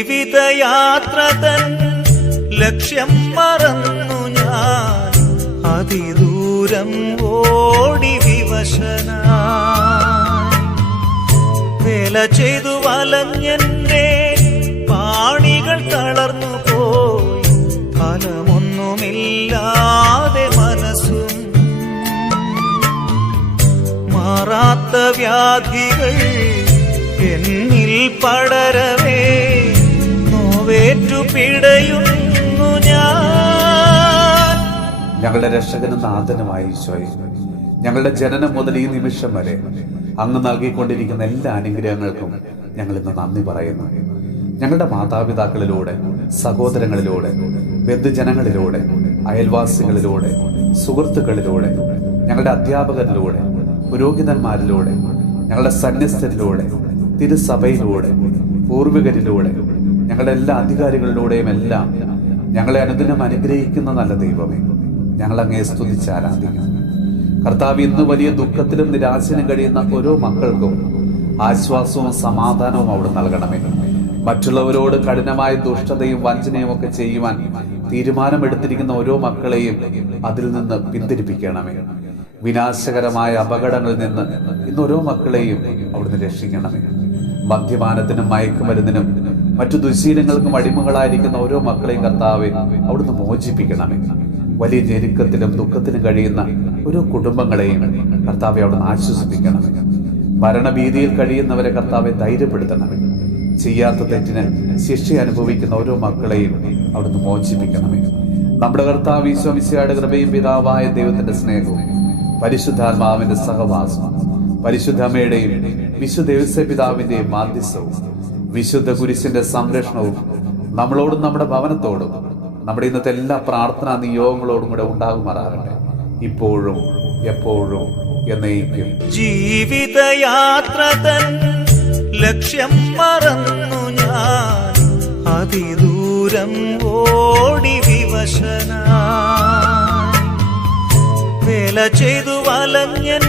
ജീവിതയാത്ര തൻ ലക്ഷ്യം മറന്നു ഞാൻ അതിദൂരം ഓടി വിവശനായി. വേല ചെയ്തു വലഞ്ഞെന്റെ പാണികൾ തളർന്നു പോയി, ഫലമൊന്നുമില്ലാതെ മനസ്സും മാറാത്ത വ്യാധികൾ എന്നിൽ പടരവേ നോവേറ്റു പിടയുന്നു ഞാൻ. ഞങ്ങളുടെ രക്ഷകനും നാഥനുമായ ഈശോയെ, ഞങ്ങളുടെ ജനനം മുതൽ ഈ നിമിഷം വരെ അങ്ങ് നൽകിക്കൊണ്ടിരിക്കുന്ന എല്ലാ അനുഗ്രഹങ്ങൾക്കും ഞങ്ങൾ ഇന്ന് നന്ദി പറയുന്നു. ഞങ്ങളുടെ മാതാപിതാക്കളിലൂടെ, സഹോദരങ്ങളിലൂടെ, ബന്ധുജനങ്ങളിലൂടെ, അയൽവാസികളിലൂടെ, സുഹൃത്തുക്കളിലൂടെ, ഞങ്ങളുടെ അധ്യാപകരിലൂടെ, പുരോഹിതന്മാരിലൂടെ, ഞങ്ങളുടെ സന്യസ്തരിലൂടെ, തിരുസഭയിലൂടെ, പൂർവികരിലൂടെ, ഞങ്ങളുടെ എല്ലാ അധികാരികളിലൂടെയും എല്ലാം ഞങ്ങളെ അനുദിനം അനുഗ്രഹിക്കുന്ന നല്ല ദൈവമേ, ഞങ്ങളങ്ങയെ സ്തുതിച്ച് ആരാധിക്കുന്നു. കർത്താവ്, ഇന്ന് വലിയ ദുഃഖത്തിലും നിരാശയിലും കഴിയുന്ന ഓരോ മക്കൾക്കും ആശ്വാസവും സമാധാനവും അവിടെ നൽകണമേ. മറ്റുള്ളവരോട് കഠിനമായ ദുഷ്ടതയും വഞ്ചനയും ഒക്കെ ചെയ്യുവാൻ തീരുമാനമെടുത്തിരിക്കുന്ന ഓരോ മക്കളെയും അതിൽ നിന്ന് പിന്തിരിപ്പിക്കണമേ. വിനാശകരമായ അപകടങ്ങളിൽ നിന്ന് ഇന്ന് ഓരോ മക്കളെയും അവിടുന്ന് രക്ഷിക്കണമേ. മദ്യപാനത്തിനും മയക്കുമരുന്നിനും മറ്റു ദുശീലങ്ങൾക്കും അടിമകളായിരിക്കുന്ന ഓരോ മക്കളെയും കർത്താവെ അവിടുന്ന് മോചിപ്പിക്കണമേ. വലിയ ഞെരുക്കത്തിലും ദുഃഖത്തിലും കഴിയുന്ന ഓരോ കുടുംബങ്ങളെയും കർത്താവെ അവിടുന്ന് ആശ്വസിപ്പിക്കണമേ. മരണഭീതിയിൽ കഴിയുന്നവരെ കർത്താവെ ധൈര്യപ്പെടുത്തണമേ. ചെയ്യാത്ത തെറ്റിന് ശിക്ഷ അനുഭവിക്കുന്ന ഓരോ മക്കളെയും അവിടുന്ന് മോചിപ്പിക്കണമേ. നമ്മുടെ കർത്താവ് ഈശോ മിശിഹായുടെ കൃപയും പിതാവായ ദൈവത്തിന്റെ സ്നേഹവും പരിശുദ്ധാത്മാവിന്റെ സഹവാസവും പരിശുദ്ധ അമ്മയുടെയും വിശുദ്ധ ദേവസ്വ പിതാവിന്റെയും മാധ്യസ്ഥവും വിശുദ്ധ കുരിശിന്റെ സംരക്ഷണവും നമ്മളോടും നമ്മുടെ ഭവനത്തോടും നമ്മുടെ ഇന്നത്തെ എല്ലാ പ്രാർത്ഥനാ നിയോഗങ്ങളോടും കൂടെ ഉണ്ടാകുമാറാകട്ടെ, ഇപ്പോഴും എപ്പോഴും എന്നേക്കും. ജീവിതയാത്ര തൻ ലക്ഷ്യം മറന്നു ഞാൻ അതിദൂരം ഓടി വിവശനായി. വേല ചെയ്തു വലഞ്ഞൻ